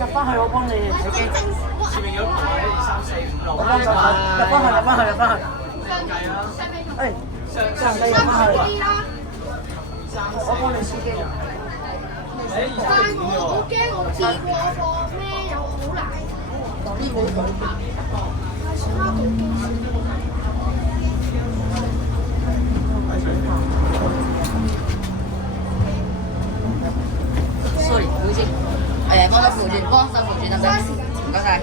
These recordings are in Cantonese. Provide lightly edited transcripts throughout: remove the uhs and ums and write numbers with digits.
入翻去我幫你睇機。前面有個位2、3、4、5、6我幫手入翻去，入翻去，入翻去。計啊！誒，上帝入翻去。我幫你司機。但係我好驚我試過個咩又好難。呢個佢。sorry，唔好意思。誒，幫手扶住，幫手扶住得唔得？唔該晒。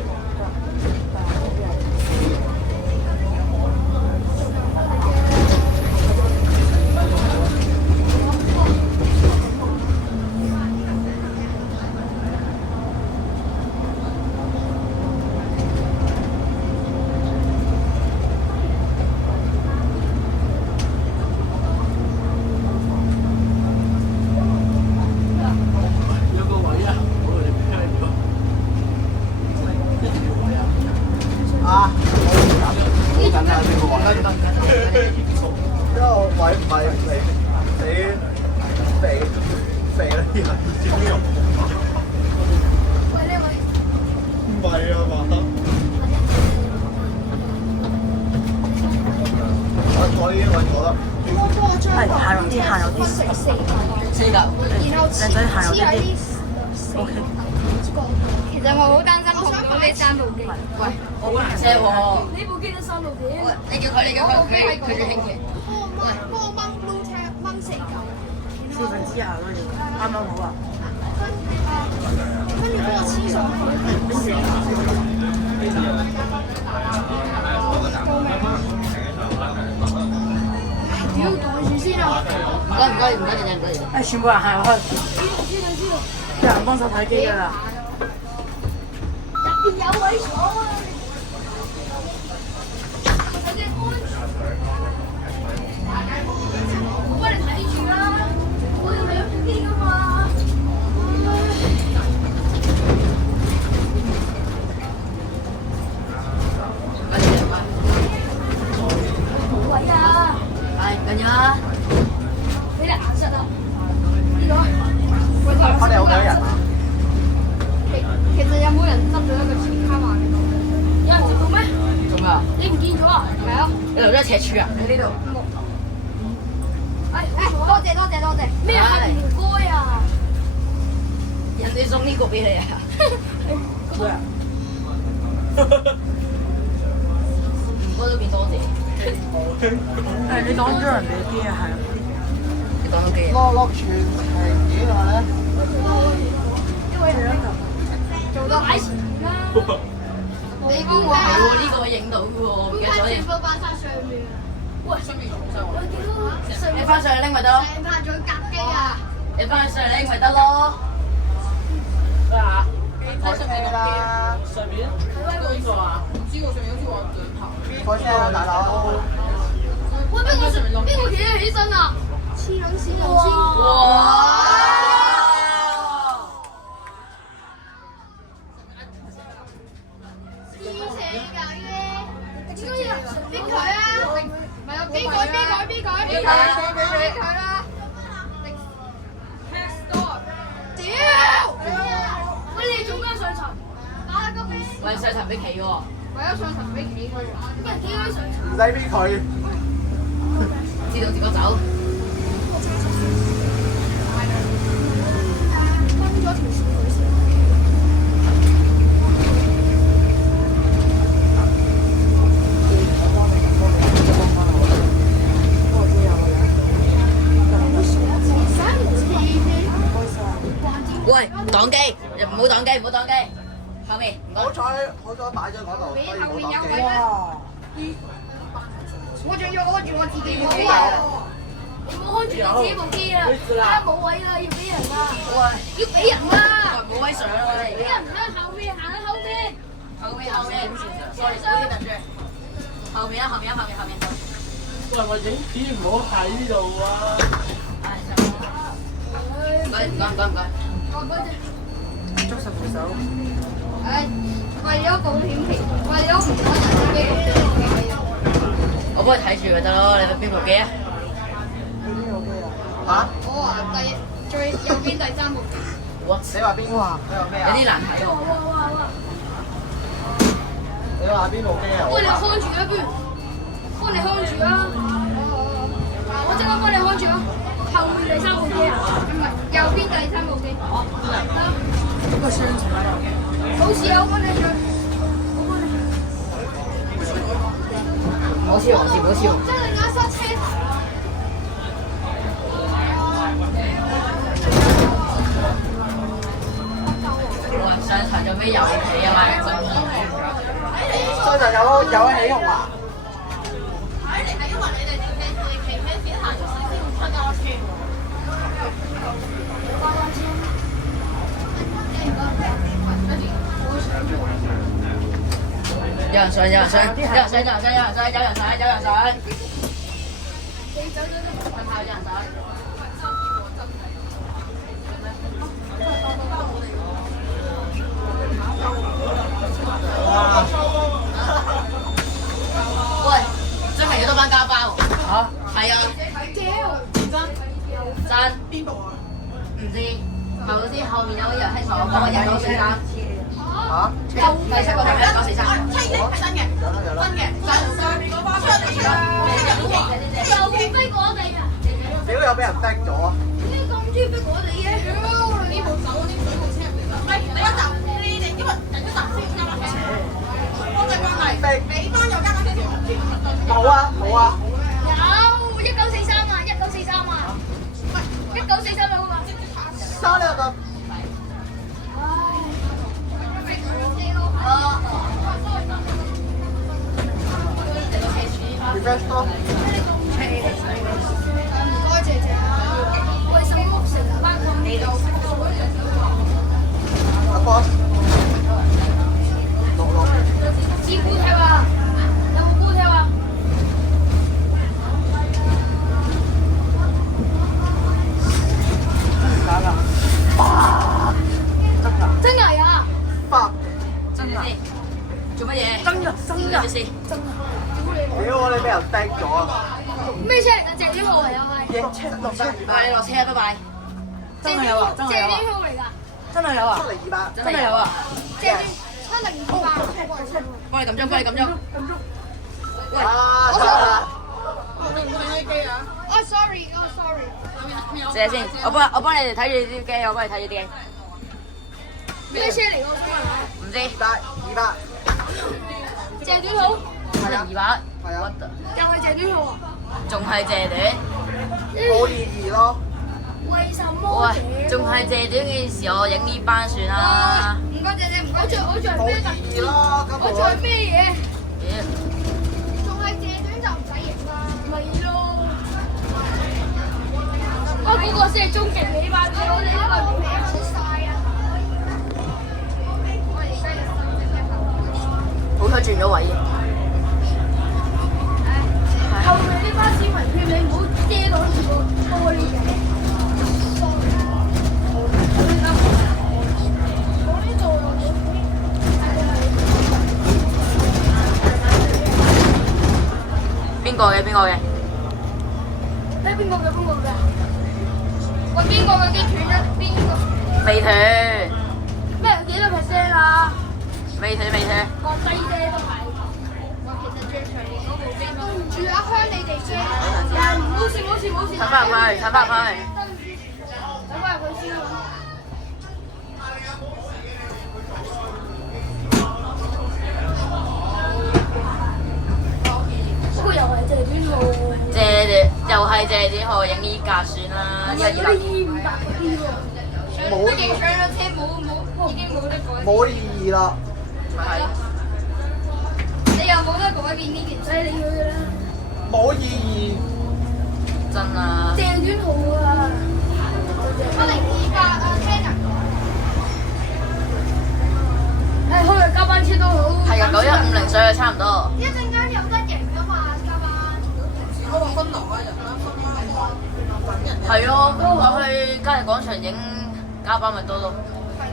係行路啲，行路啲。四㗎。然後靚仔行路啲。O K。其實我好擔心碰到呢3部機。喂，我幫行車喎。呢部機都3部機。你叫佢，佢最興嘅。幫我掹 blue tag 掹4嚿。1/4下咯，啱啱好啊。跟住幫我黐上去。屌，袋住先啊！唔該，誒，全部人行入去。知道。有人幫手睇機㗎啦。入邊有位坐啊！我幫你睇住啦，我要兩部機㗎嘛。冇位啊！係緊要啊！你哋顏色啊？呢個。我哋有幾多人啊？其實有冇人執咗一個錢卡碼喺度？有人執到咩？做咩啊？你唔見咗啊？係啊。你留咗赤柱啊？喺呢度。多謝。咩係唔該啊？人哋送呢個俾你啊！咩啊？唔該都變多謝。誒，你擋咗人哋機啊？係啊。你講到幾？落全係幾耐咧？因為做到擺前啦。你幫我係喎，呢個影到嘅喎，唔記得咗全部擺晒上面啊！喂，上面仲上我屌！你翻上去拎咪得咯。成排仲要夾機啊！你翻上嚟拎咪得咯。咩啊？開上面啦。上面邊個啊？唔知喎，上面好似話兩頭。開車啊，大佬！喂，邊個企得起身啊？黐撚線啊！哇！黐線㗎嘅，應該要逼佢啊！唔係啊，逼佢啦！屌！喂，你做咩上層？打個飛！喂，上層俾企喎。為咗上層俾企佢，咁人企佢上層。唔使俾佢。知道自己走。分咗條線佢先。喂，擋機，唔好擋機，後面，唔該。好彩擺咗嗰度，所以冇擋機。哇！我仲要按住我自己部機啊！你冇按住你自己部機啊！啊冇位啦，要俾人啦！喂，要俾人啦！冇位上啦你。俾人喺後面，行喺後面。後面，sorry，好啲等住。後面。喂，我影片唔好喺呢度啊！唔該。哦，多謝。捉實扶手。為咗保險期，為咗唔可能機。我幫你睇住咪得咯，你邊部機啊？你邊部機啊？嚇？我話最右邊第3部機。哇！你話邊？哇！你話咩啊？有啲難睇喎。你話邊部機啊？幫你看住啊，不如幫你看住啊！我即刻幫你看住啊！後面第三部機啊，唔係右邊第三部機。這個是什麼呀？冇事啊，我幫你做。冇笑，冇笑。真係啱剎車。哇！上場做咩遊戲啊嘛？所以就有得起用啊！有人上，有人上，有人上，有人上，有人上，有人上，有人上，有人上。有人上。喂，真係要多班加班喎！嚇？係啊。真邊部啊？唔知。後啲後面有個人喺坐，幫我1943。嚇？第七個係1943。有啦有啦。又會逼我哋啊！屌有俾人逼咗啊！點解咁中意逼我哋嘅？呢部走嗰啲水部車嚟㗎。唔係，你一集你哋因為人一集先加班車。我哋關係你班又加班車條。冇啊冇啊！有1943啊，1943啊，唔係1943有㗎嘛？收兩個。refresh 多。唔該姐姐啊，為什麼成班咁你都？阿 boss。6。知菇踢啊？有冇菇踢啊？假㗎。真係啊！發。真㗎。做乜嘢？真㗎真㗎咩事？屌我哋俾人逼咗啊！咩車嚟㗎？謝天浩嚟啊，係。落車落車。你落車啊！拜拜。真係有啊！真係有謝啊！天浩嚟㗎。真係有啊！出嚟200。真係有啊！謝天708。幫你撳鐘，幫你撳鐘。啊得啦。哦，sorry，哦，sorry。試下先，我幫你哋睇住啲機，我幫你睇住啲機。咩車嚟㗎？唔知。200。謝天浩。係啊。200。係啊。又係謝天浩啊？仲係謝短。冇意義咯。為什麼？喂，仲係謝短嘅時候，我影呢班算啦。唔該姐姐，唔該。我仲係冇咩？意義咯，根本。我仲係咩嘢？咦？仲係謝短就唔使影啦。咪咯。啊，嗰個先係終極尾班車，我哋呢個冇嘢出晒啊！好彩轉咗位。後面呢班市民勸你唔好遮擋住個玻璃嘅。邊個嘅？邊個嘅？睇邊個嘅？邊個嘅？喂，邊個嘅機斷咗？邊個？未斷。咩幾多 percent 啊？未斷未斷。降低啫都係。我其實最長年嗰部機對唔住啊，香你哋先。冇事冇事冇事。褪翻入去，褪翻入去。對唔住，等翻入去先啦。不過又係謝短浩。又係謝短浩影呢架算啦，係嗰啲200嗰啲喎。冇意上咗車冇已經冇得改。冇意義啦。咪係。你又冇得改變呢件犀利佢啦。冇意義。真啊！謝短浩啊！10200啊，聽人講。開個加班車都好。係啊，9150水啊，差唔多。一陣間有得贏㗎嘛，加班。我話分流啊，人啦，分啦，揾人。係咯，我去嘉利廣場影加班咪多咯。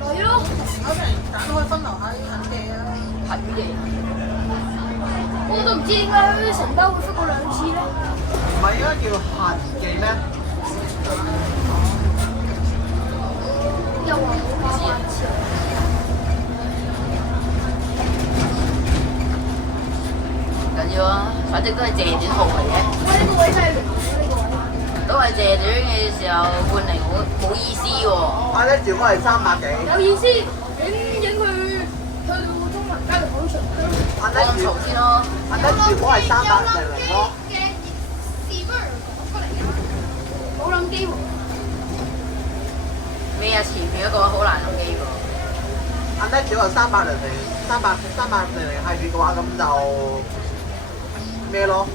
係咯。搞成揀開分流下啲肯記啊。肯記。我都唔知點解成班會覆過2次咧。唔係應該叫客記咩？又話直都係借短號嚟嘅。喂，呢個位真係呢個位。都係借短嘅時候換嚟冇意思喎。啊！呢條我係300幾。有意思，影佢去到中環街度廣場。啊！呢安條嘈先咯。啊！呢條我係300咯。冇諗機喎。咩啊？前面嗰個好難諗機喎。啊！呢條係300系列嘅話，咁就咩咯？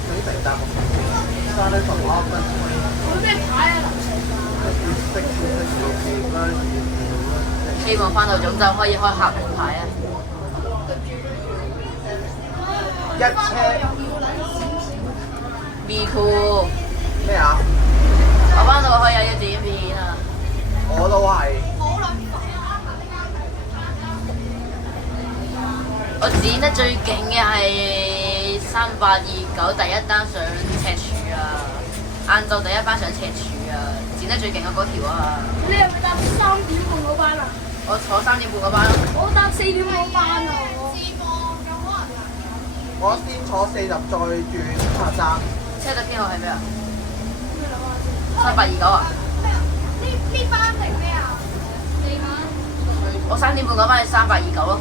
佢咩牌啊？希望翻到總站可以開客人牌啊！一車咪酷，咩啊？我翻到可以有隻剪片啊！我都係。我剪得最勁嘅係3829第一單上赤柱啊！晏晝第一班上赤柱啊！剪得最勁嘅嗰條啊！你係咪搭3點半嗰班啊？我坐3點半嗰班咯。我搭4點嗰班啊！我先坐40再轉73。車隊編號係咩啊？3829啊！呢班係咩啊？我3點半嗰班係3829咯。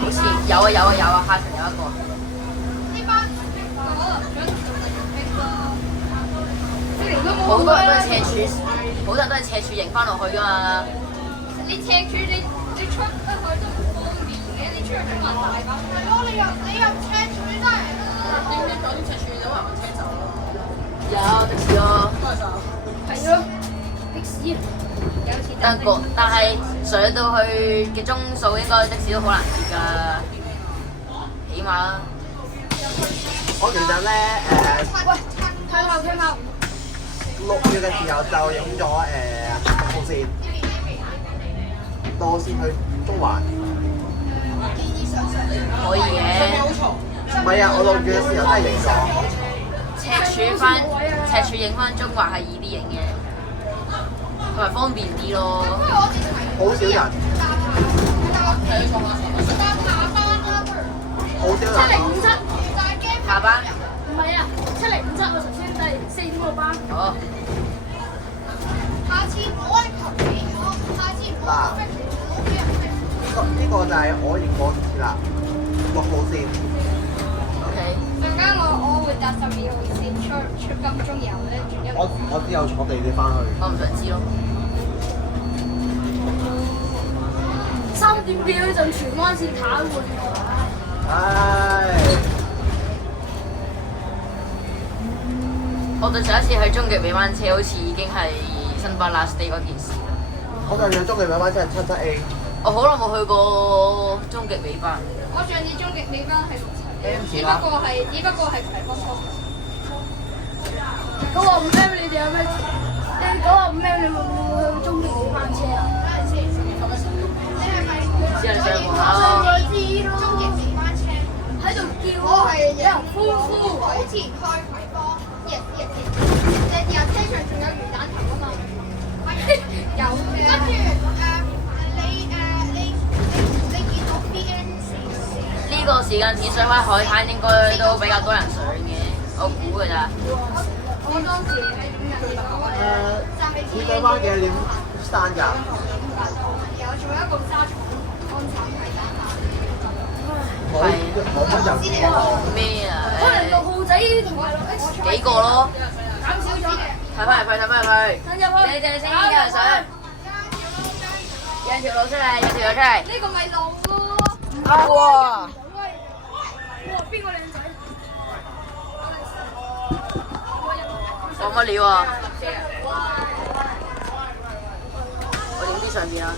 好似有啊，下層有一個。好多人都係赤柱，好多人都係赤柱迎翻落去㗎嘛。你赤柱你出得去都唔方便嘅，你出去中環大把。係咯，你入赤柱真係。點解酒店赤柱都話揾車走咯？有的士咯。係咯，的士啊！但係上到去嘅鐘數應該的士都好難接㗎，起碼。我其實咧喂，向後。 6月嘅時候就影咗6號線，多線去中環。可以嘅。唔係啊，我6月嘅時候真係影咗。赤柱影翻中環係易啲影嘅，同埋方便啲咯。好少人。好少人。7057。下班。唔係啊，7057我頭先第4點個班。哦。下次我係求你，下次嗱，呢個就係我認嗰次啦，6號線。OK。陣間我會搭12號線出金鐘，然後咧轉一。我之後坐地鐵翻去。我唔想知咯。3點幾嗰陣荃灣線癱瘓㗎。唉。我對上一次去終極尾班車，好似已經係新巴 last day 嗰件事。我上次終極尾班車係77A。我好耐冇去過終極尾班。我上次終極尾班係67，只不過係葵芳多。95M你哋有咩？你95M你會唔會去終極尾班車啊？你係咪？只係上門口。終極尾班車喺度叫，我係有人歡呼。好似開葵芳。日車場仲有魚蛋頭啊嘛，有嘅。跟住你見到 BNC 呢個時間鐵水灣海灘應該都比較多人上嘅，我估㗎咋。我當時鐵水灣幾點生日？有仲有一個沙廠安產係冇乜人喎。咩啊？可能6號仔同埋6X 幾個咯。減少咗。睇翻入去。入去。你哋先有人上。有條路出嚟，有條路出嚟。呢個咪路咯。哇！哇！邊個靚仔？講乜料啊？我影啲相片啊！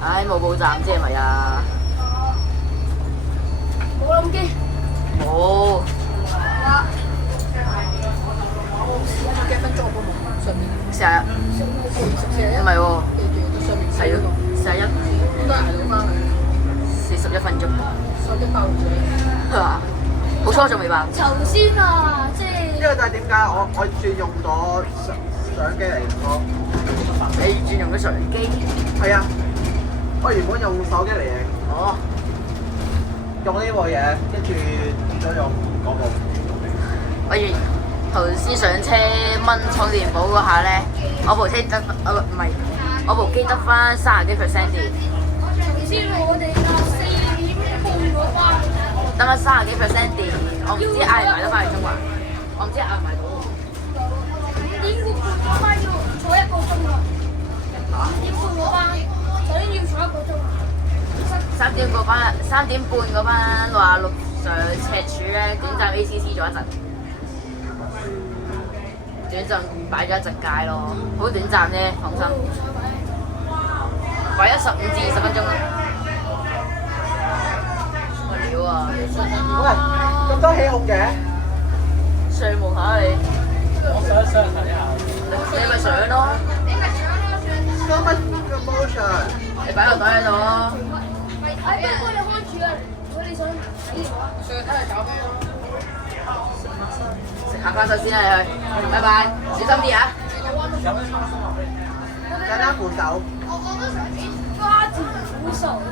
唉，冇報站啫，係咪啊？冇諗機。冇。幾分鐘上面41。唔係喎。係41。係嘛？好彩仲未爆。頭先啊，即係呢個就係點解我轉用咗相機嚟影。你轉用咗相機？係啊，我原本用手機嚟影，哦，用呢部嘢，跟住轉咗用嗰部。我原頭先上車掹充電寶嗰下咧，我部車得唔係，我部機得翻30幾%電。頭先我哋搭4點半嗰班，得翻30幾%電，我唔知嗌唔嗌得翻去中環，我唔知嗌唔嗌到。5點半嗰班要坐1個鐘啊！5點半嗰班首先要坐1個鐘。3點半嗰班66上赤柱咧，短暫 ACC 咗一陣。短暫擺咗一陣街咯，好短暫啫，放心。擺咗15至20分鐘啦。乜料啊？喂，咁多起控嘅？上無下你，我想睇下。你咪上咯， So much promotion。你擺落袋喺度咯。哎，不過你開住啊！如果你想睇嘅話，上睇嚟搞咩咯？食下花生先啦，你去，拜拜，小心啲啊！大家扶手。我都想知花田苦手呢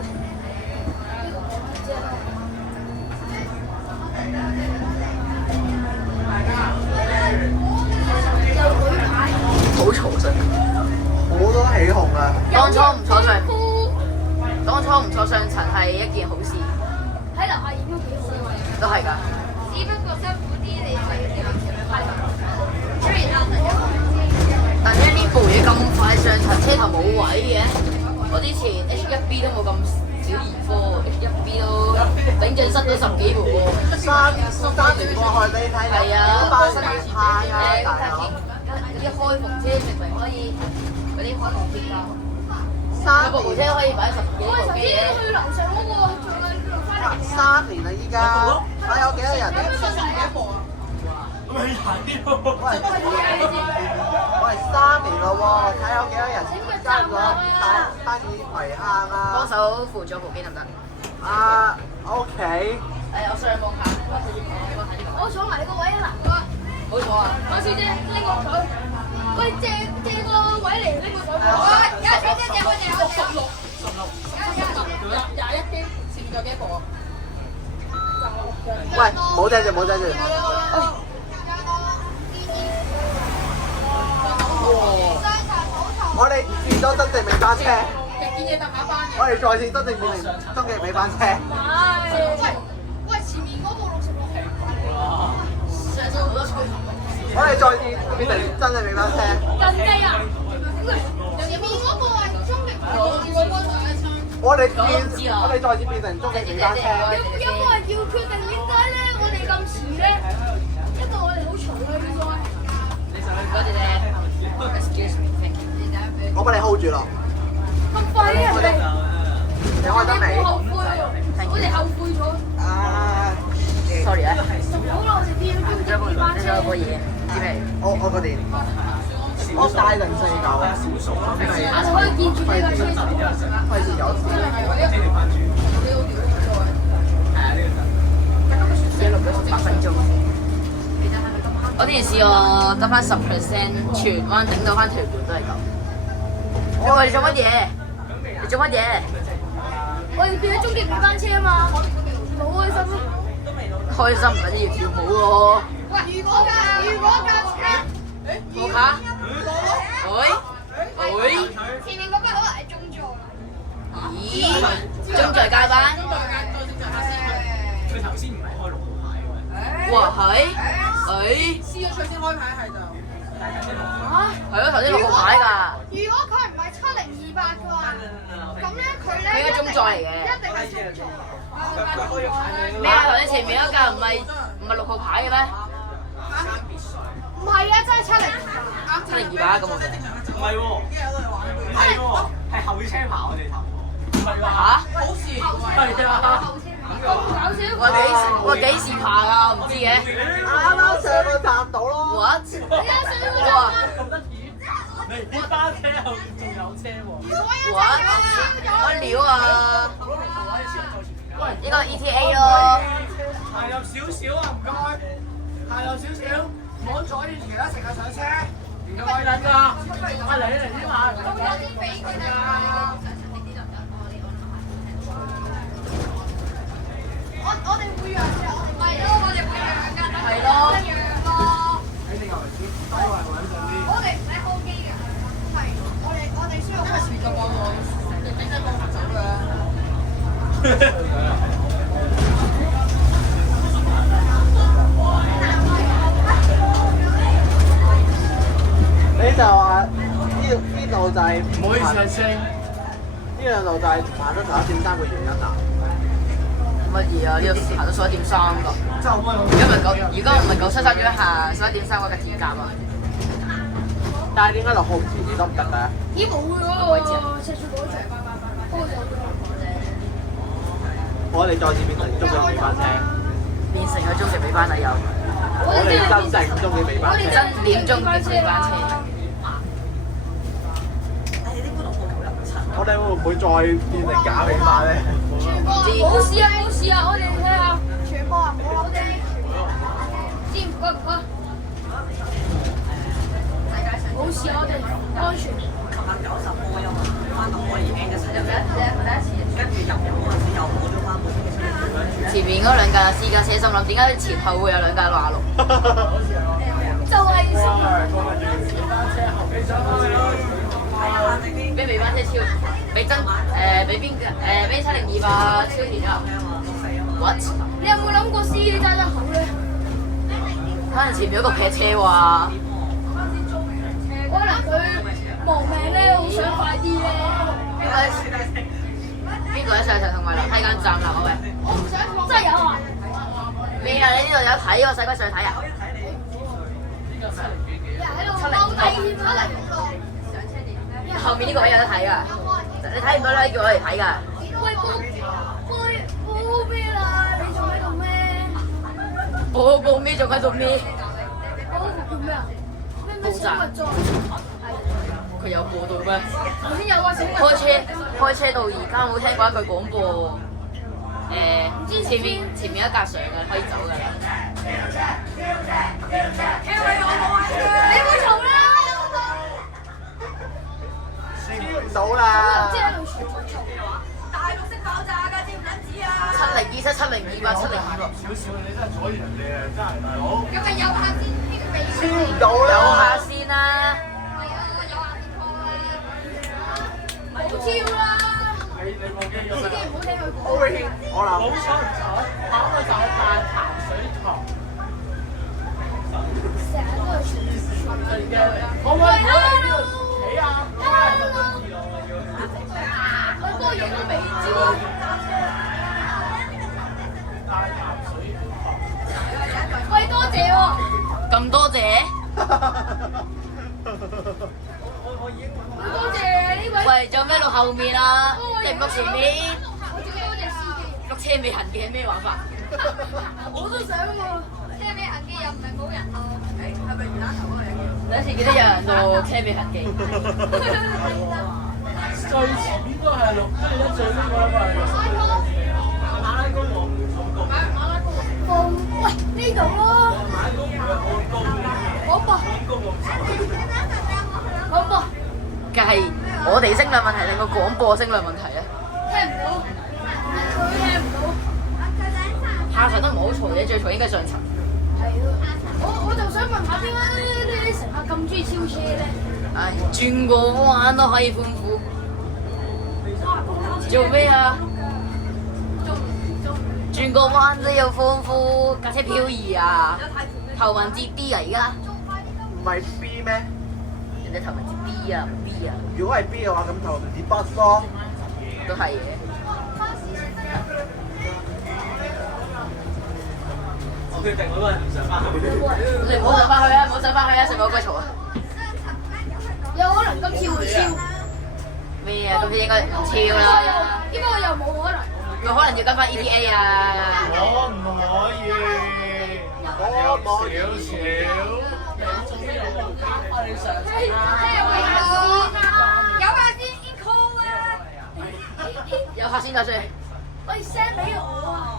個即係。好嘈聲，好多起控啊！當初唔坐上層係一件好事，喺樓下影都幾好啊！都係㗎。只不過辛苦啲，你係雖然但係呢部嘢咁快上層，車頭冇位嘅。我之前 H1B 都冇咁少兒科 ，H1B 都頂盡塞咗10幾部喎。3年過去，你睇係啊，班人派啊，大佬。嗰啲開篷車明明可以，嗰啲開篷車㗎， 3部車可以擺10幾部機嘅。去樓上嗰個仲係翻嚟。 3年啦，依家睇有幾多人？未睇喎。喂，3年咯喎，睇有幾多人加咗單椅圍坑幫啊？手扶咗部機得唔得？啊，OK。我上網下，我坐埋你個位啊嗱，冇錯啊！馬小姐拎個佢，喂借個位嚟拎個佢。有車借我哋有21機，前面有幾部啊？喂，冇遮住，冇遮住。我哋見到真正尾班車，見嘢搭下班嘅。我哋再次真正變成終極尾班車。喂，前面嗰部66上咗好多場。我哋再次變成真正尾班車。人哋啊，前面嗰部係終極我哋再次變成終極尾班車。有冇人要決定點解咧？我哋咁遲咧，因為我哋好嘈啊，應該。多謝你 ，excuse me，thank you。我幫你 hold 住咯。咁快嘅人哋，你開燈未？後悔喎，我哋後悔咗。啊 sorry 啊，好啦，我哋變咗終極班車。有個嘢，知未？我個電，我帶049啊，我就可以見住呢架車走。費事有事。錄咗18分鐘。我之前試過得翻10%，荃灣頂到翻屯門都係咁。喂，你做乜嘢？你做乜嘢？我哋變咗終極尾班車啊嘛，好開心咯！開心唔緊要跳舞喎。喂，如果架車，冇下？喂？前面嗰班可能係中座。咦？中在加班？佢頭先唔係開6號牌嘅。哇係？試咗場先開牌係就。係咯，頭先6號牌㗎。如果佢唔係7028嘅話，咁咧佢咧佢應該中座嚟嘅。一定係中座。咩啊？頭先前面嗰架唔係6號牌嘅咩唔係啊，真係？7028咁我哋。唔係喎，唔係喎，係後車牌我哋頭。唔係喎。嚇？好事係啊。咁搞笑。我幾時爬㗎？唔知嘅。啱啱上個站到咯。 What？哇！咁得意？你班車後邊仲有車喎。What？乜料啊？呢個 ETA 咯。行入少少啊，唔該。行入少少，唔好阻住其他乘客上車。唔該，等㗎。啊嚟先嘛。我哋會讓嘅，係咯，我哋會讓㗎，係咯。讓咯。喺你後嚟先，都係穩陣啲。我哋唔使開機㗎，係我哋需要。因為時間我你俾真幫我走你就話呢度就係唔好意思啊，聲。呢兩度就係行咗11.3個原因啊！乜嘢啊？呢度行到11.3個。如果唔係973要行11.3個嘅鐵甲啊？但係點解落號前幾都唔得嘅？咦冇喎，赤柱嗰場開咗。我哋再次變成中嘅尾班車，變成咗終極尾班啦又。我哋真正中嘅尾班車，真點終極尾班車？我哋會唔會再變成假尾班咧？冇事啊冇事啊，我哋睇下傳播啊，我哋知唔該唔該。冇事啊，我哋安全。琴日90個又翻到可以 N 嘅7，跟住入嗰陣時又攞咗翻部車。前面嗰兩架私家車心諗點解前後會有兩架66？就係俾尾班車超，俾俾702吧超前咗。What？你有冇諗過司機揸得好咧？可能前面嗰個劈車話。可能佢亡命咧，好想快啲咧。邊個喺上層同埋樓梯間站啦？喂，我唔想真係有啊！咩啊？你呢度有睇喎，使鬼上去睇啊？喺度踎低添啊！後面呢個位有得睇㗎，你睇唔到啦，叫我嚟睇㗎。喂，報咩啦？你仲喺度咩？報告咩？仲喺度咩？報叫咩啊？咩小物裝？佢有報道咩？頭先有啊，小物開車到而家冇聽過一句廣播。前面一架上嘅可以走㗎啦。你冇嘈啦！黐唔到啦！即係喺度嘈。大陸識爆炸㗎，知唔知啊702、702吧，702。少少，你真係阻住人哋啊！真係大佬。咁咪有下先，呢個俾黐唔到有啦！下先啦。冇超啦！你部機司機唔好聽佢講。好危險，我諗。冇錯唔錯，跑嘅就係大鹹水塘。成日都係傳。可唔可以唔好喺呢度企啊？我多嘢都未知。大鹹水塘。喂，多謝喎。咁多謝。多謝呢位。喂，做咩落後面啊？定唔落前面？我仲多謝司機。落車尾行嘅係咩玩法？我都想喎。車尾行機又唔係冇人咯。係咪魚蛋頭嗰個第一次見到有人做車尾行機。最前邊都係綠，跟住咧最尾嗰個係馬拉公王馬拉公放喂呢度咯。馬拉公唔係好高嘅，廣播。廣播。梗係我哋聲量問題定個廣播聲量問題啊？聽唔到。佢聽唔到。下層都唔係好嘈嘅，最嘈應該上層。係咯。我就想問下點解啲乘客咁中意超車咧？唉，轉個彎都可以歡呼。做咩啊？轉個彎都要歡呼，架車漂移啊！頭文字 D 啊而家。唔係 B 咩？人哋頭文字 B 啊 B 啊，如果係 B 嘅話，咁就唔止 bus 咯。都係嘅。我決定嗰個人唔上翻去。你唔好上翻去啊！唔好上翻去啊！上面好鬼嘈啊！有可能今次會超。咩啊？今次應該唔超啦。應該又冇可能。佢可能要跟翻 ETA 啊！可唔可以？可唔可以？少少。做咩有冇加翻你上層有下先 equal 啊！有客先就算。喂 send 俾我啊！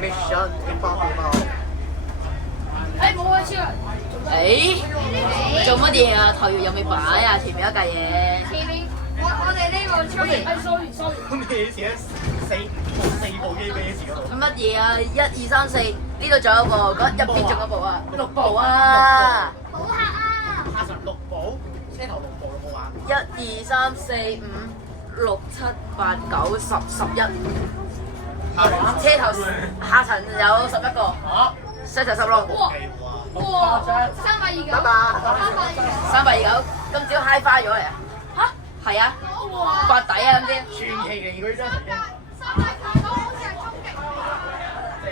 Mission Impossible。誒冇啊，超人。誒，做乜嘢啊？頭搖有未擺啊？前面一架嘢。前面我哋呢個超人。sorry。咩事啊？四部機咩事嗰度？乜嘢啊？1、2、3、4，呢度仲有一部，嗰入邊仲有一部啊，6部啊！好客啊！下層6部，車頭6部有冇玩1、2、3、4、5、6、7、8、9、10、11。車頭下層有11個，上層16。哇！329。拜拜。 329，今朝 high 花咗嚟啊！嚇？係啊，刮底啊咁啲。傳奇嚟嗰張已經。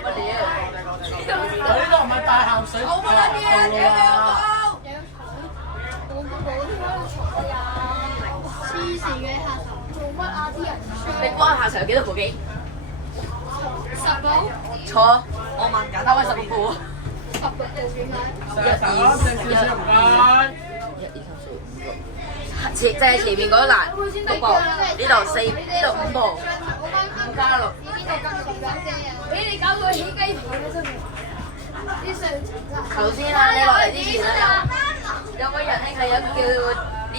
我屌！呢個唔係大鹹水道啊！黐線嘅客頭做乜啊啲人？你關下層有幾多部機？ 10部。錯，我問緊，單位16部。 10部點解？正少少唔該。 前就係前面嗰欄6部，呢度4，呢度5部，5加6。邊度咁熟㗎？俾你搞到起雞皮啊！真係啲上層真係。頭先啊，你落嚟之前啊，有位仁兄係有叫你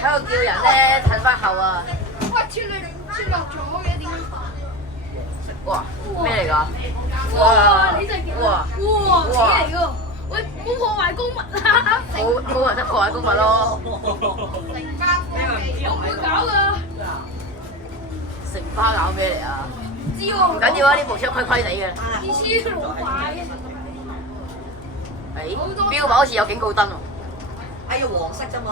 喺度叫人咧褪翻後啊！哇！穿落咗嘅點解？哇！咩嚟㗎？哇！你真係叫哇！哇！死嚟㗎！喂，唔好破壞公物啦！冇人識破壞公物咯。成家科技，我唔會搞㗎。成花搞咩嚟啊？知喎。唔緊要啊，呢部車規規地嘅。啲超老快嘅。誒，標牌好似有警告燈喎。哎呀，黃色啫嘛。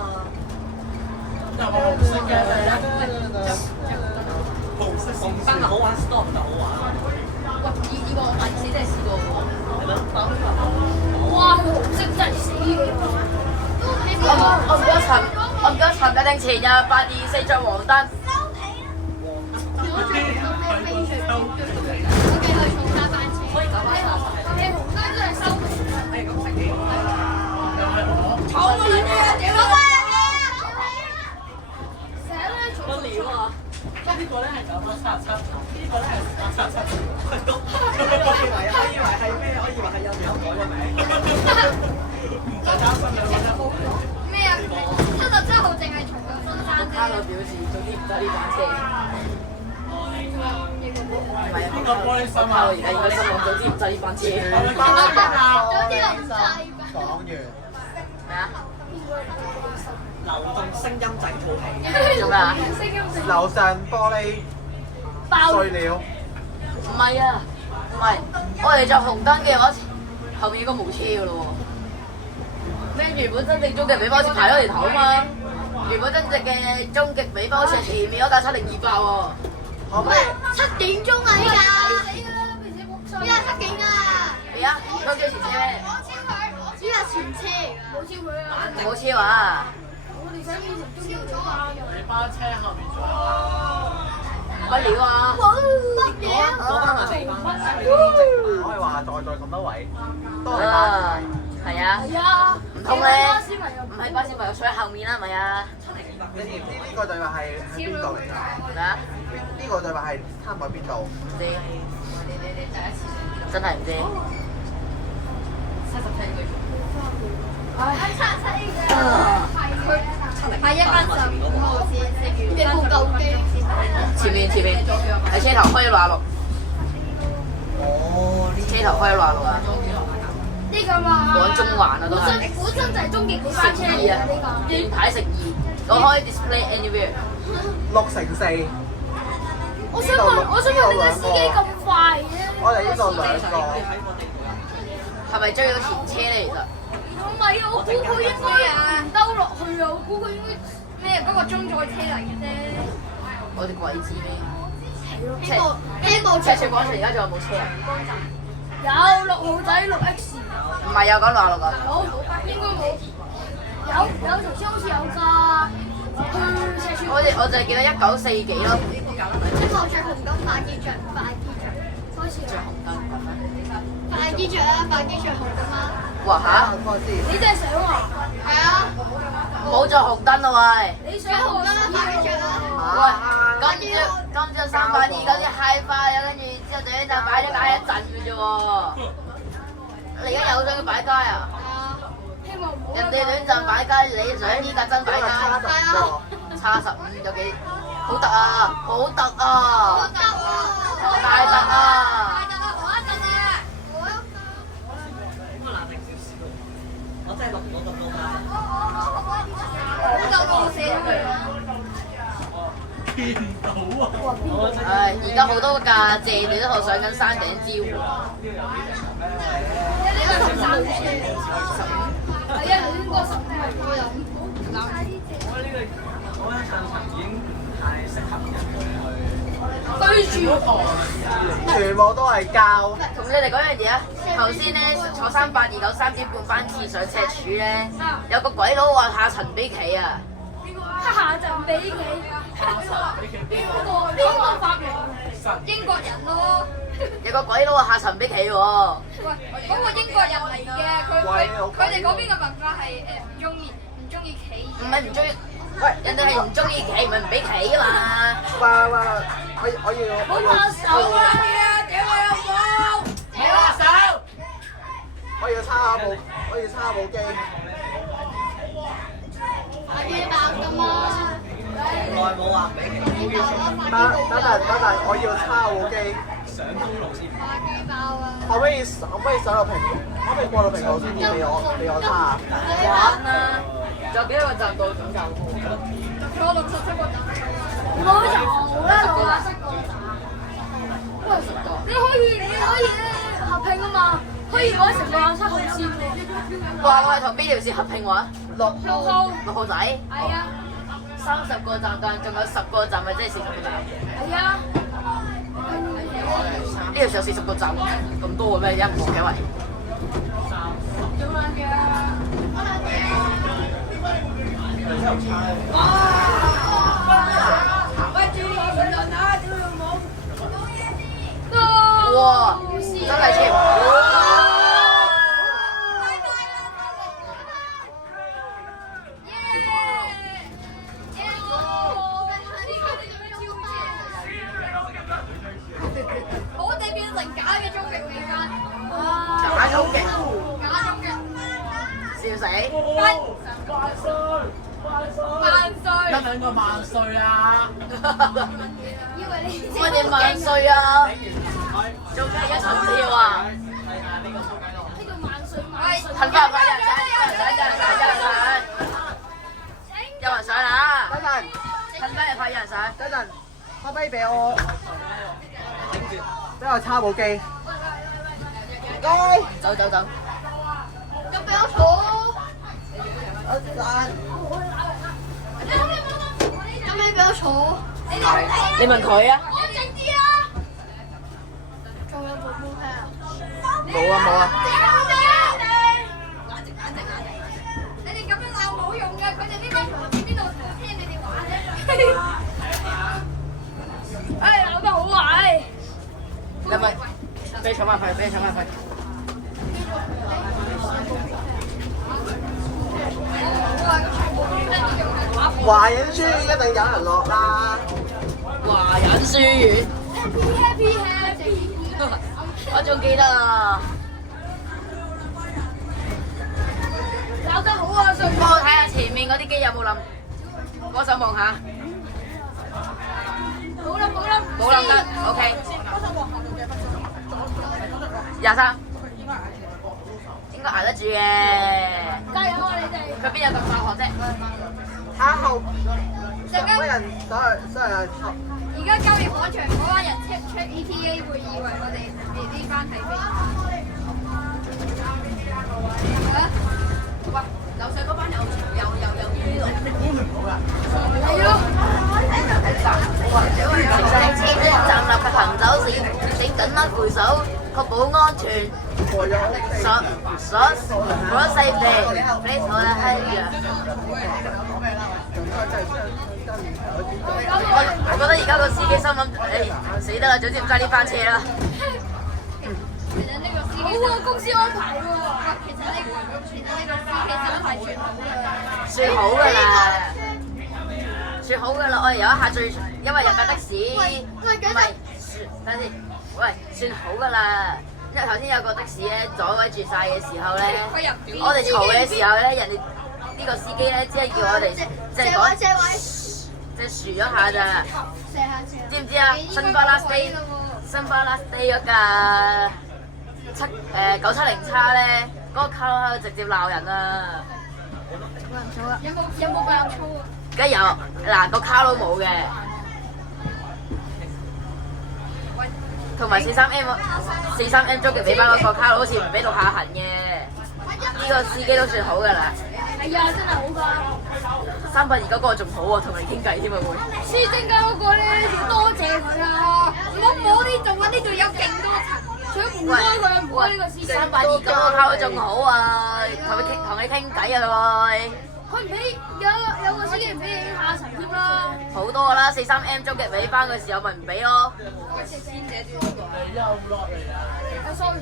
就紅色嘅紅燈就好玩，stop 就好玩。喂，呢個我以前真係試過喎。哇！紅色真係死嘅。我唔記得尋日定前日8、2、4着黃燈。可以搞翻下。你紅燈真係收皮。炒乜嘢啊？屌啊！成日咧做乜料啊？呢個咧係977，呢個咧係877。我以為係咩？我以為係有改個名。唔使擔心啦，我覺得。咩啊？77號淨係從個新山卡路表示總之唔得呢班車。唔係啊，呢個玻璃心啊！卡路而家應該心諗總之唔得呢班車。總之我唔制。講完。咩啊？流動聲音製造器。做咩啊？樓上玻璃碎料。唔係啊，唔係，我哋着紅燈嘅話，後面應該冇車噶咯喎。咩原本真正終極尾包好似排咗嚟頭啊嘛，原本真正嘅終極尾包好似係前面嗰架702爆喎。可唔可以？ 7點鐘啊！依家，依家7點啊！係啊，佢叫前車咩？依家前車冇超佢啊！冇車話。我哋想變成中超咗啊！你班車後面仲有。乜料啊？乜嘢啊？可以話在咁多位，都係巴士。係啊。係啊！唔通咧？唔係巴士咪有坐喺後面啦，係咪啊？你知唔知呢個對白係喺邊度嚟㗎？咩啊？呢個對白係參喺邊度？唔知。真係唔知。係115號線，你部舊機。前面喺車頭開166。哦，車頭開166啊！呢個嘛，往中環啊都係。本身就係終極尾班車嚟㗎呢個。原牌乘2，我可以 display anywhere。 6乘4。我想問你個司機咁快嘅？我哋呢度2個。係咪追到前車咧？其實唔係啊，我估佢應該唔兜落去啊！我估佢應該咩嗰個中載車嚟嘅啫。我哋鬼知咩？希望赤柱廣場而家仲有冇車啊？有6號仔6X。唔係有966啊？應該冇。有頭先好似有㗎。去赤柱。我就係記得1940幾咯。希望着紅燈，快啲着，開始着紅燈咁樣。快啲着啊！快啲着紅燈啦！哇嚇！你真係想喎？係啊！唔好着紅燈啦喂！你想紅燈啦，快啲着啊！喂！今朝320嗰啲 HiFi 啊，跟住之後就擺一陣嘅啫喎。你而家有想要擺街啊？希望唔好。人哋兩陣擺街，你想呢架真擺街？差15有幾？好突啊！好突啊！大突啊！咁啊難定少少，我真係錄唔到咁多架。見唔到啊！唉，而家好多架借你都喺度上緊山頂招喎。係啊，應該15個人。我呢個嗰間層已經唔太適合人去對住全部都係膠。同你哋講樣嘢啊！頭先咧坐3829 3點半班次上赤柱咧，有個鬼佬話下層俾企啊！下陣俾你。邊個發明？英國人咯。有個鬼佬話下層俾企喎。喂，嗰個英國人嚟嘅，佢哋嗰邊嘅文化係唔中意企。唔係唔中意，喂，人哋係唔中意企，唔係唔俾企啊嘛。喂，我要手啊！屌你老母！你下手。我要叉下部機。阿爺爆㗎嘛！從來冇話俾其等陣，我要叉部機。上高路先。阿爺爆啊！可唔可以上到平？可唔可以過到平路先至俾我叉？玩啦，仲有幾多個站到總站？仲有67個站。冇油啦，67個站。喂，你可以合拼啊嘛，可以攞成個亞7號線喎。話我係同邊條線合拼話6號。 ？6號仔。係啊。 30個站，但仲有10個站，咪即係40個站。係啊。呢條上40個站，咁多嘅咩？一唔幾圍？哇！真係超！我哋變成假嘅終極美翻。假終極，假終極。笑死！萬歲！得兩個萬歲啊！以為你乜嘢萬歲啊？做咩一層跳啊？呢個萬歲萬歲。騰翻快人上，有人上啦！等陣，騰翻入快有人上。等陣，可唔可以俾我叉部機？唔該。走。咁俾我坐。咁你俾我坐。你問佢啊？安靜啲啊！仲有部 iPad 冇啊。你哋咁樣鬧冇用㗎，佢哋呢班同事邊度聽你哋話啫？唉，鬧得好壞。你問俾搶埋佢。華仁書院一定有人落啦。華仁書院， Happy。我仲記得啊！鬧得好啊，順幫我睇下前面嗰啲機有冇冧，我手望下，冇冧得 ，OK。23，應該捱得住嘅。加油啊你哋！佢邊有咁快學啫？下後乜人上去插？而家交易廣場嗰班人出 ETA 會以為我哋呢班係飛。喂，樓上嗰班又呢度。係咯。站立嘅行走線，請緊握扶手，確保安全。鎖細地，please 好啦，係啊。我覺得而家個司機心諗，死得啦，早知唔揸呢班車啦。其實呢個司機好啊，公司安排喎。其實呢個司機安排算好㗎。算好㗎啦，我哋有一下最一因為有架的士，喂，唔係，等陣先，喂，算好㗎啦。因為頭先有個的士咧阻位住晒嘅時候咧，我哋嘈嘅時候咧，人哋呢個司機咧只係叫我哋即係講，即係豎咗下咋，知唔知啊？新巴拉 stay 嗰架9707叉咧，嗰個卡拉直接鬧人啊！有冇爆粗啊？梗係有，嗱個卡都冇嘅，同埋43M 終極尾班嗰個卡好似唔俾到下痕嘅，呢個司機都算好㗎啦。係啊，真係好㗎。 320嗰個仲好喎，同你傾偈添啊會。師精家嗰個咧，要多謝佢啊！唔好摸呢度啊，呢度有勁多層，想唔該佢唔該呢個師精。320嗰個卡仲好啊，同你傾偈啊喂。佢唔俾有個司機唔俾你下層添啦。好多啦，43M 終極尾班嘅時候咪唔俾咯。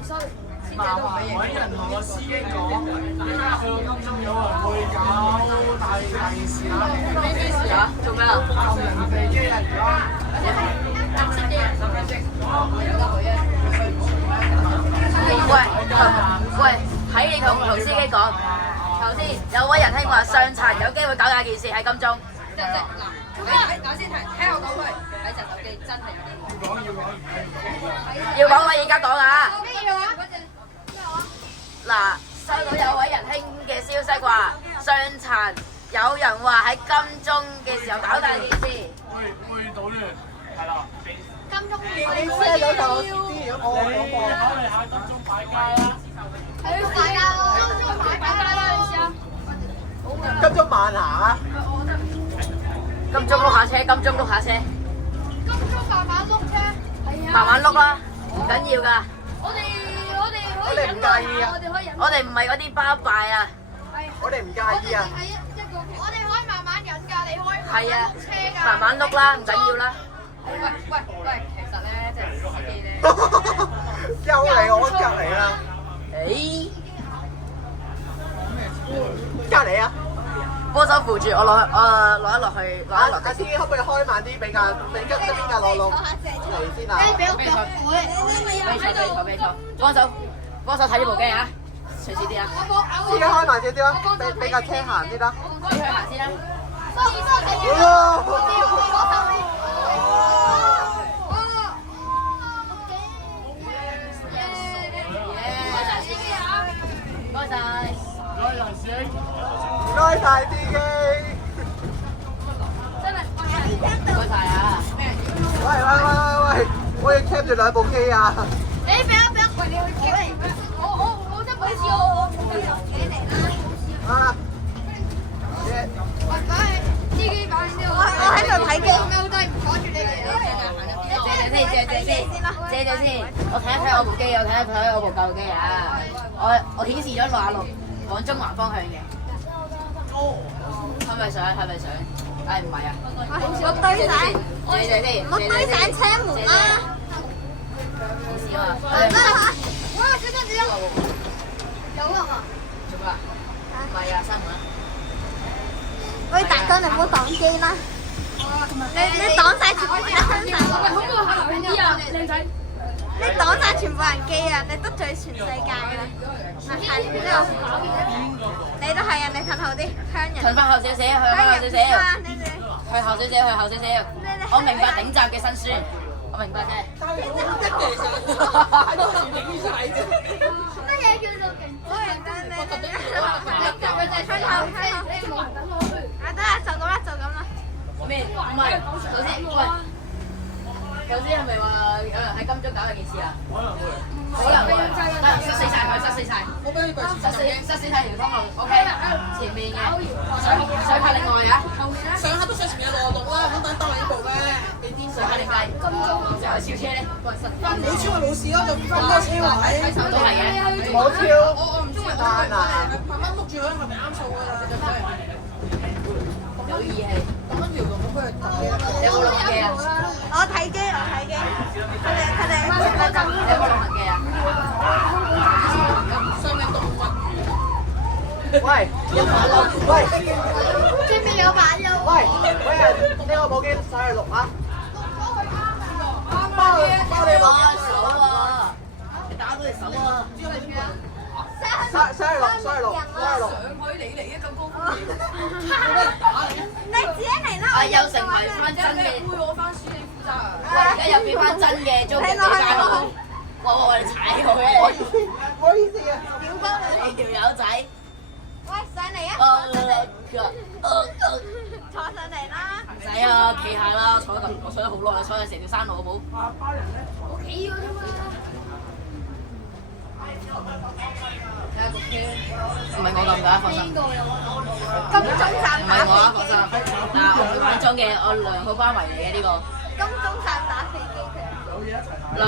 sorry。麻煩揾人同個司機講，點解去到金鐘有人會搞大件事啊？咩事啊？做咩啊？救人飛機啊！而喂，睇你同司機講，頭先有位仁兄話上層有機會搞大件事喺金鐘。我先聽我講句，睇陣手機真係有啲要講我而家講啊！咩嘢話？嗱，收到有位仁兄嘅消息話，上層有人話喺金鐘嘅時候搞大件事。去到咧，係啦。金鐘你車到就知，如果我考慮下金鐘擺街啦。係要大家咯，金鐘擺街啦，你試下。金鐘慢行啊！金鐘碌下車，金鐘碌下車，金鐘慢慢碌啫。係啊。慢慢碌啦，唔緊要㗎。我哋可以忍耐下，我哋可以忍。我哋唔係嗰啲巴閉啊。我哋唔介意啊！係一個，我哋可以慢慢忍㗎，你可以係啊車㗎。慢慢碌啦，唔緊要啦。喂，其實咧，即係司機咧，又嚟我隔離啦！誒，隔離啊！幫手扶住我落去，落一落去，落一落阿司機可唔可以開慢啲，俾架邊架落嚟先啊？俾我腳俾錯，幫手睇呢部機啊，隨時啲啊，司機開慢少啲啦，俾架車行先啦。你去行先啦。唔該晒。唔該晒司機。唔該晒啊！喂，我要 cap 住兩部機啊！你俾我，喂，你去傾。我真係唔好意思，我冇得手機嚟啦。啊！司機把先，我喺度睇機，踎低唔阻住你哋。借先，我睇一睇我部機，我睇一睇我部舊機啊！我顯示咗66往中環方向嘅。係咪上？誒唔係啊！我堆晒，借先，我堆晒車門啦。顯示啊！哇！小心！有啊！做咩啊？唔係啊，閂門啦！喂，大哥，你唔好擋機啦！你擋晒全部人機啊！喂，可唔可以行遠啲啊，靚仔？你擋晒全部人機啊！你得罪全世界㗎啦！嗱，行呢度，你都係啊！你褪後啲，香人。褪翻後少少，去翻後少少，去後少少。我明白頂閘嘅辛酸，我明白啫。乜嘢叫做勁？我明白你。頂閘嘅就係向後，你冇等我去。啊得啦，就咁啦，就咁啦。咩？唔係，首先，喂，頭先係咪話有人喺金鐘搞嘅件事啊？可能會，塞死晒佢，塞死晒條通路。OK，前面嘅，上下另外啊，上下都上前面有66啦，咁等你呢部咩？你癲上下另計，金鐘就係超車咧，冇超咪冇事咯，就咁多車位。都係嘅。冇超，我唔中意單啊！慢慢碌住佢，係咪啱數㗎啦？有義氣。咁樣搖動咁佢係大嘅。有冇錄機啊？我睇機，佢哋。有冇錄行機啊？上面動物。喂，前面有版有。喂，呢個部機使去錄啊！包你啊手啊！你打到隻手啊！36你自己嚟啦。啊又成為翻真嘅，喂而家又變翻真嘅終極比賽咯！喂你踩佢啊！唔好意思啊，屌鳩你！你條友仔，喂，上嚟啊！坐上嚟啦！唔使啊，企下啦，我坐咗好耐，坐喺成條山路好冇？我企咗啫嘛。唔係我咁㗎，放心。邊個有啊？金鐘站唔係我啊，打飛機。放心。嗱，我玩裝嘅，我良好班圍嚟嘅呢個。金鐘站打飛機嘅。嗱，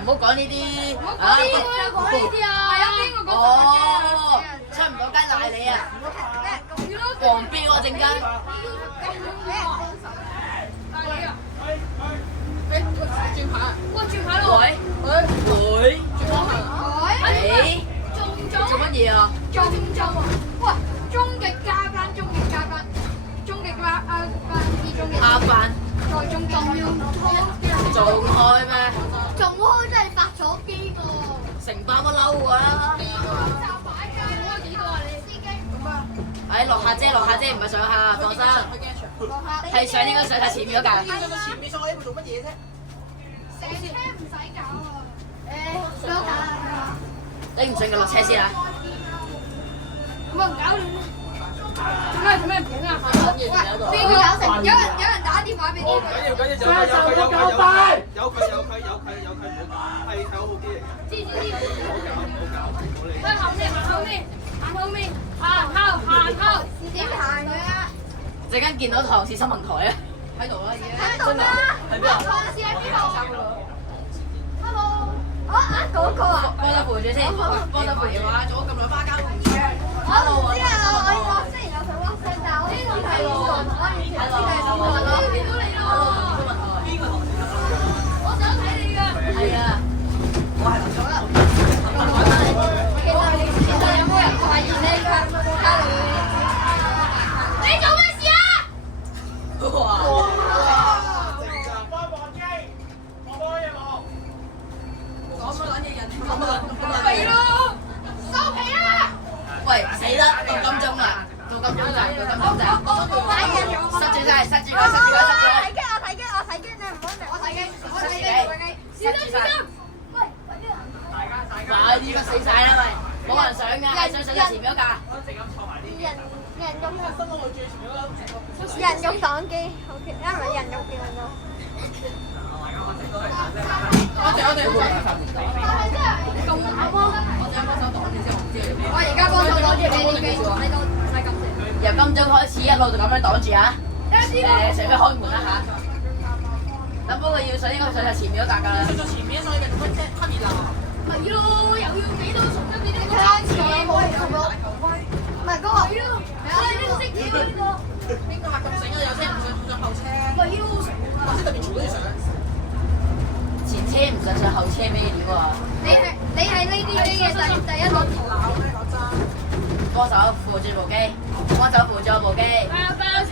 唔好講呢啲。我講呢個啊，講呢啲啊。係啊，邊個講實嘅？哦，出唔到街賴你啊！黃標啊，陣間。哇，轉牌咯！喂，你做乜嘢啊？中啊！喂，終極加班，終極加班，終極加班至終極。下班再中仲開咩？仲開真係發咗機喎！成班都嬲㗎啦！開幾個啊你？司機咁啊？哎，落下啫，唔係上下，放心。係上應該上下前面嗰架。前面上我呢部做乜嘢啫？成車唔使搞啊！誒，想搞啊！你唔信佢落車先啊？冇人搞你咩？做咩唔整啊？喂，邊個搞成？有人打電話俾邊個？緊要就係有佢，唔好搞。知。喂，後面，行後點行佢啊？陣間見到唐氏新聞台啊！喺度啦已經。喺度啦！喺邊啊？唐氏喺邊度？Hello，嗰個啊？幫手扶住先，幫手扶住啊！做咗咁耐花膠都唔知。我唔知啊，我雖然有佢 WhatsApp，但係我呢個係我以前知係新聞咯。見到你咯！我想睇你㗎。係啊。其實有冇人發現呢個嘉莉？你做咩事啊？係咯，收皮啦！喂，死啦！到金鐘啦！到金鐘站！塞住佢！睇機，你唔好嚟。我睇機。小心！喂，快啲死晒啦喂！冇人上㗎，係想上前面嗰架。人肉擋機，OK，因為人肉電腦。我而家幫手攞住你啲機，喺度唔使咁食。由金鐘開始一路就咁樣擋住啊！除非開門啦嚇。咁不過要上應該上晒前面嗰架㗎啦。上咗前面，所以咪咁多車黑熱鬧。咪咯，又要幾多重得幾多個？唔係嗰個。係咯，你都識嘢呢個。邊個話咁醒啊？有車唔上上後車，咪咯，或者特別全部都要上。前車唔上後車咩料啊？你係呢啲機嘅第一個。鬧咩講真？幫手扶住部機，幫手扶住我部機。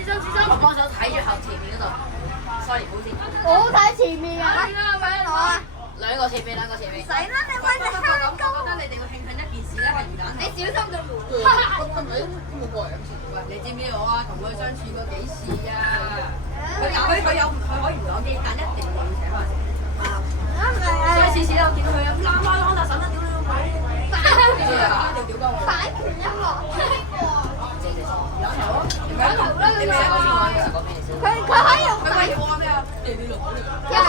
小心！我幫手睇住後前面嗰度。sorry， 唔好意思。我好睇前面啊！快攞啊！兩個前面。使啦，你揾隻香膏。我覺得你哋要慶幸一件事咧，係魚蛋。你小心對門。都冇過嚟咁遲。喂，你知唔知我啊？同佢相處過幾次啊？佢可以唔講啲，但一定要請翻食。所以次次咧，我見到佢啊，攬大神啦，屌你老母！反權音樂。佢可以用反權。我話咩啊？因為咁啊，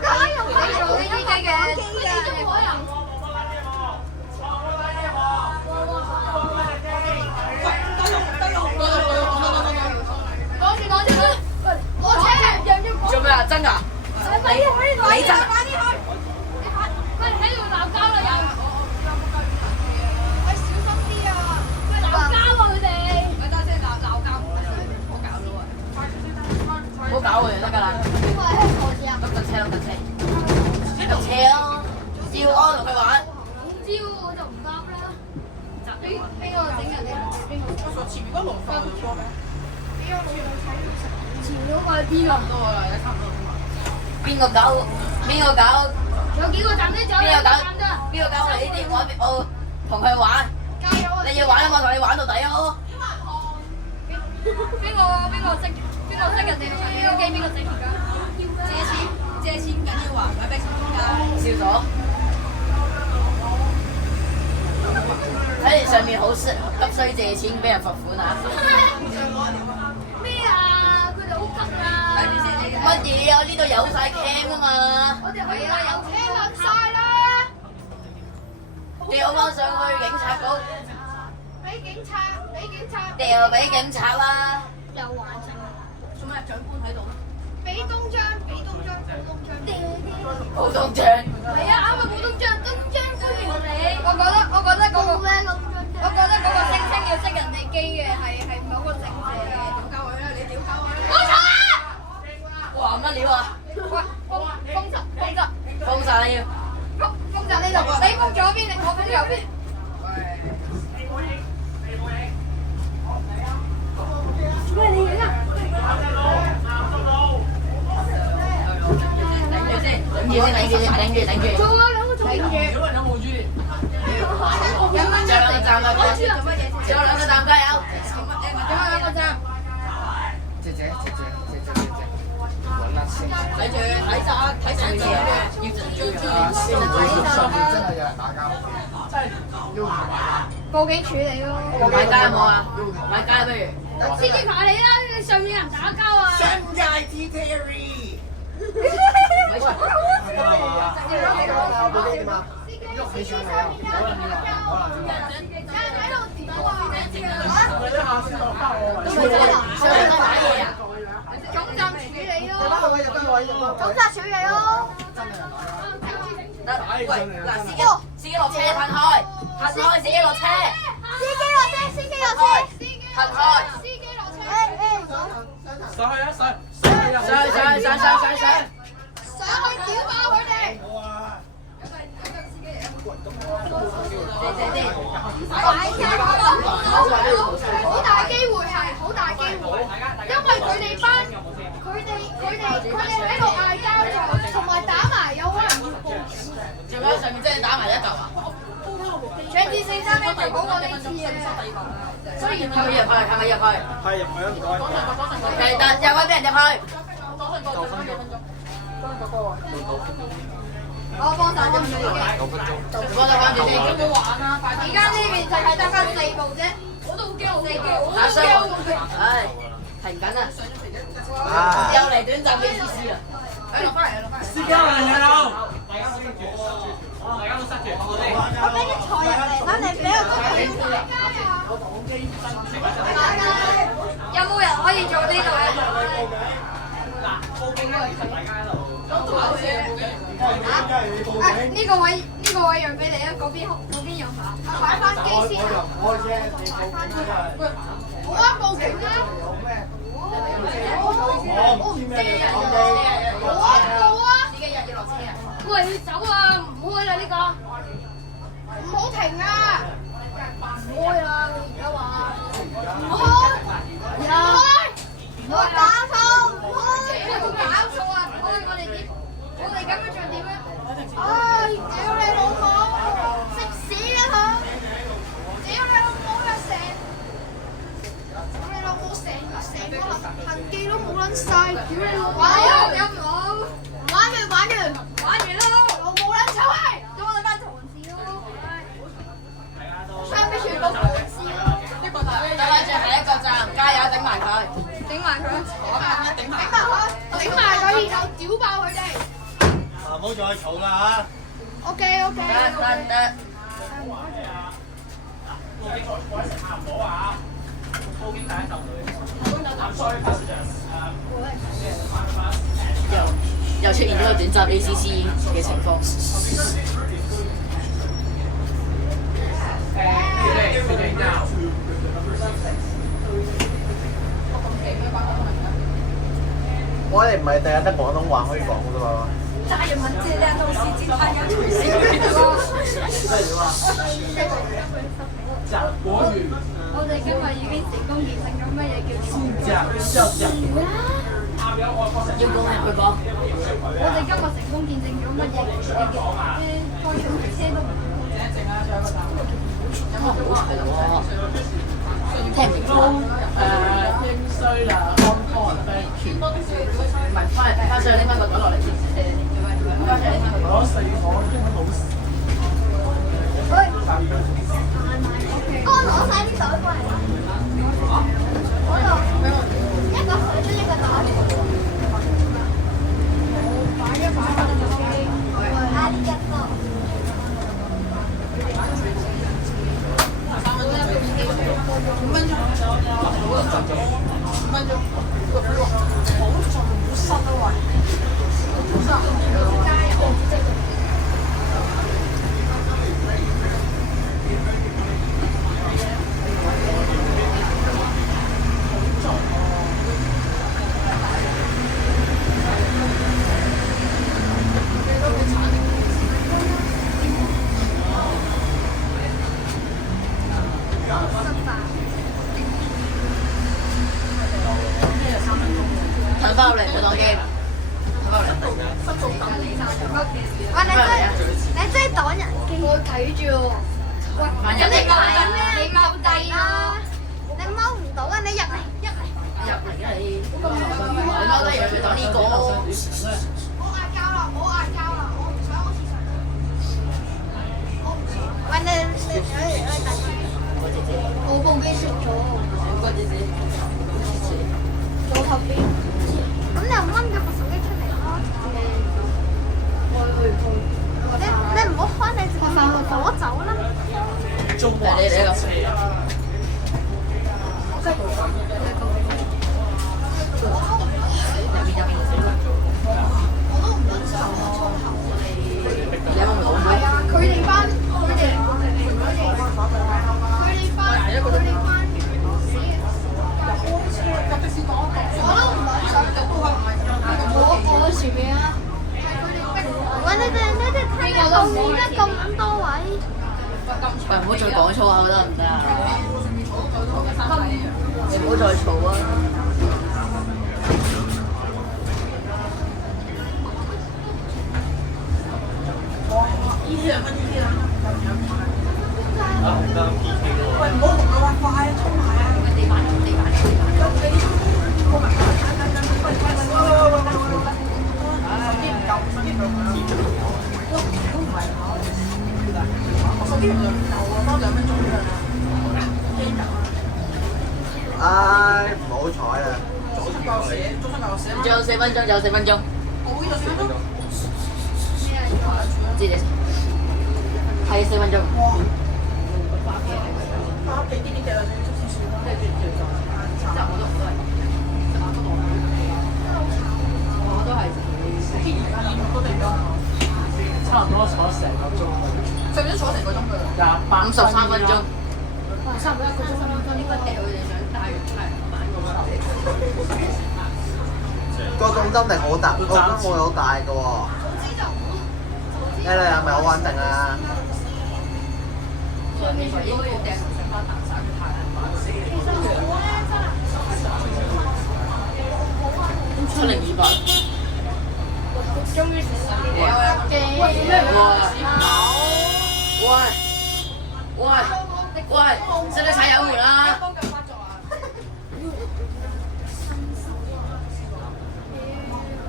佢可以用反權音樂講機嘅。做咩啊？真㗎？你真？喂，喺度鬧交啦又！喂，小心啲啊！鬧交啊佢哋！咪得先鬧交，唔好搞咗啊！唔好搞佢就得㗎啦。喂，係我知啊。碌車咯！照安同佢玩。招我就唔答啦。邊個整人哋？邊個？前面嗰輪放咗咩？前嗰個係邊啊？多啦，而家差唔多。邊個搞？有幾個站啫？仲有兩個站啫。邊個搞你哋我同佢玩？加油啊！你要玩我同你玩到底咯！邊個識人哋呢個機？邊個識㗎？借錢緊要還，唔係俾錢㗎。笑咗。睇嚟上面好急需借錢俾人罰款啊！咩啊？佢哋好急啊！乜嘢啊？呢度有晒 cam 啊嘛！我哋係啊，有車落晒啦！掉翻上去警察局，俾警察！掉俾警察啦！又玩成。做咩長官喺度？俾東張！普通章。係啊，啱啊，普通章，東張歡迎你。我覺得嗰個星星要識人哋機嘅係某個正字啊。屌鳩佢啦！你屌鳩佢啦！冇錯啊！哇乜料啊？喂，封封晒你要。封閘呢度，你封左邊定我封右邊？喂，你影啊！頂住。做啊，兩個做。有人有冇注意？有乜仲有兩個站啊！仲有兩個站加油！仲有兩個站。姐，揾下先。睇住睇住字啊！先睇上面真係有人打交，真係要唔買報警處理咯。買街有冇啊？買街不如。司機牌你啦，你上面有人打交啊！新界 Terry。咪錯。喐起上嚟啊！可能點啊？喺度點啊！我哋一下先落翻我。上面打嘢啊！總站處理咯。總站處理咯。得，喂，嗱，司機落車，褪開，司機落車，褪開，上去啊！上。上去屌爆佢哋！好大機會係，因為佢哋喺度嗌交咗，同埋打埋有可能要報警。仲有上面真係打埋一嚿啊！長治431就講過呢次嘅，所以係咪入去？係咪入去？係入去啊！唔該。係得，有位俾人入去。我幫手幫住你嘅。幫手關住先。而家呢邊就係得翻4部啫，我都好驚4部，打傷我，唉，停緊啊！又嚟短暫嘅意思啊！司機人有。我俾啲財入嚟，等你俾有冇人可以做呢度嘅？呢個位讓俾你啊，嗰邊有下。擺翻機先啊！好啊，報警啦！我唔知啊！好啊，報啊！喂，你走啊！唔開啦呢個，唔好停啊！唔開啦！而家話唔開！唔打錯！唔喂，開！搞錯啊！唔開我哋點？我哋咁樣仲點咧？唉！屌你老母！食屎啊佢！屌你老母又成！屌你老母成個痕記都冇撚晒！屌你老母！玩完有冇？玩完！玩完啦！老母撚臭氣！咁我哋班同事咯。上邊全部同事咯！得啦，最後一個站，加油，頂埋佢。頂埋佢。頂埋佢，然後屌爆佢哋！唔好再嘈啦嚇！ OK。得。又出現咗個短暫 ACC 嘅情況。我哋唔係第日得廣東話可以講嘅啫嘛。大人們這兩東西只怕有退燒。我哋今日已經成功完成咗乜嘢叫？要講入去講。我哋今日成功見證咗乜嘢嘅開場車都唔聽唔明應衰啦，安康人哋全部唔係翻上拎翻個袋落嚟先。翻上拎翻個袋。攞4個已經好事。哥攞晒啲袋過嚟啦。嗰度一個水樽一個袋。啊！呢隻個。睇翻嚟就當機，睇翻嚟。喂，你追擋人機，我睇住喎。喂，咁你排咩？你踎低啦，你踎唔到啊！你入嚟，入嚟。入嚟啊你！你踎低又要當呢個。我嗌交啦！我嗌交啦！我唔想好似上。我唔想。喂，你大我部機熄咗，個姐姐。左後邊。咁你又掹咗部手機出嚟咯。你唔好開，你直接攞走啦。中華你呢個。我都唔忍受啊！粗口。你有冇講係啊，佢哋班我前面啊，喂，你哋睇下後面得咁多位，喂，唔好再講粗口得唔得啊？你唔好再嘈啊！唉，唔好彩啊！仲有4分鐘，仲有4分鐘。知你係4分鐘。差唔多坐成個鐘。上咗坐成個鐘㗎啦。 53分鐘。差唔多1個鐘。應該掉佢哋想帶完出嚟買個重心定好大，個風會好大嘅喎。你哋係咪好穩定啊？應該要掟上翻大曬佢太難玩。 7028。終於成啦！喂，使唔使踩油門啊？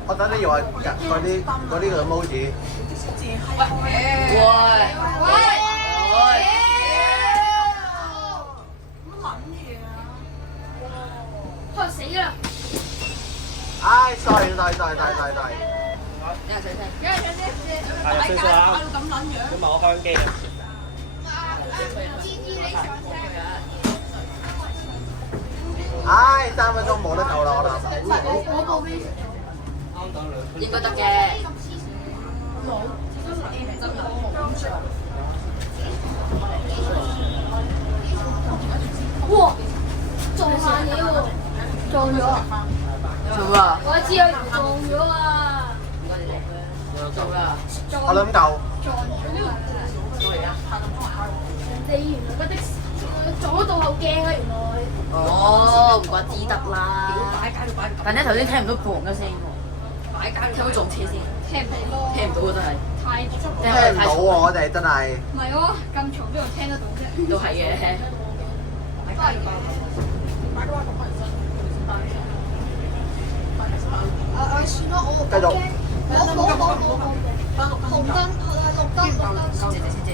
我等你以為嗰啲 emoji。開死啦！唉，sorry。你係細聲。係有少少啊，要某香機。唉，3分鐘冇得救啦，我諗。我部機應該得嘅。哇！撞下嘢喎，撞咗啊！做啊！我知啊，撞咗啊！做啦！我諗夠。撞咗啊！你原來嗰的撞咗倒後鏡啊！原來。哦，唔怪之得啦。但係頭先聽唔到砰一聲喎。擺街聽唔撞車先？聽唔到咯，聽唔到啊真係。太足聽唔到喎，我哋真係。唔係喎，咁嘈邊度聽得到啫？都係嘅。算啦，我繼續。冇紅燈，綠燈。借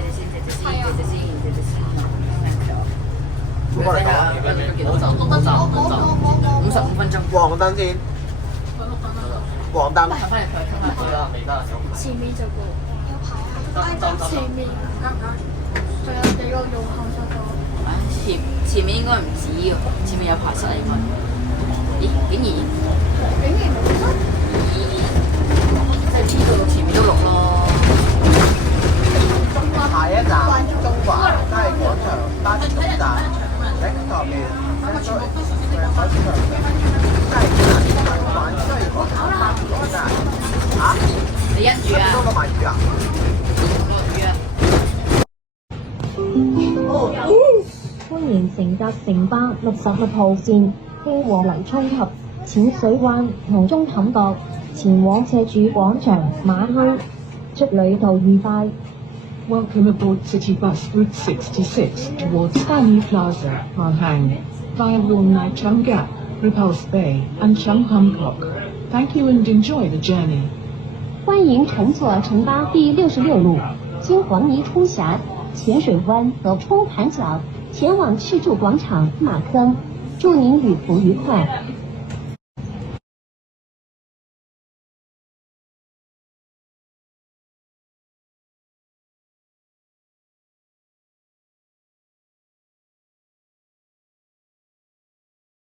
先。唔該你講。幾多站？55分鐘。黃燈先。黃燈。翻入去啦。前面就過，前面，仲有幾個用後塞咗。前面應該唔止嘅，前面有排塞應該。咦？竟然冇塞？即係知道前面都綠咯。下一站中環街廣場巴士總站，next stop is Central Express Bus Terminal。街中環西廣場巴士總站。嚇？你一住啊？都攞埋住啊？落雨啊！歡迎乘搭城巴66號線經和泥涌及淺水灣同中坎角前往赤柱廣場馬坑，祝旅途愉快。Welcome aboard City Bus Route 66 towards Stanley Plaza, Mahang, via Walnut Chum Gap, Repulse Bay, and Chum Hancock. Thank you and enjoy the journey. 欢迎乘坐城巴第66路，经黄泥冲峡、浅水湾和冲盘角，前往赤柱广场马坑。祝您旅途愉快。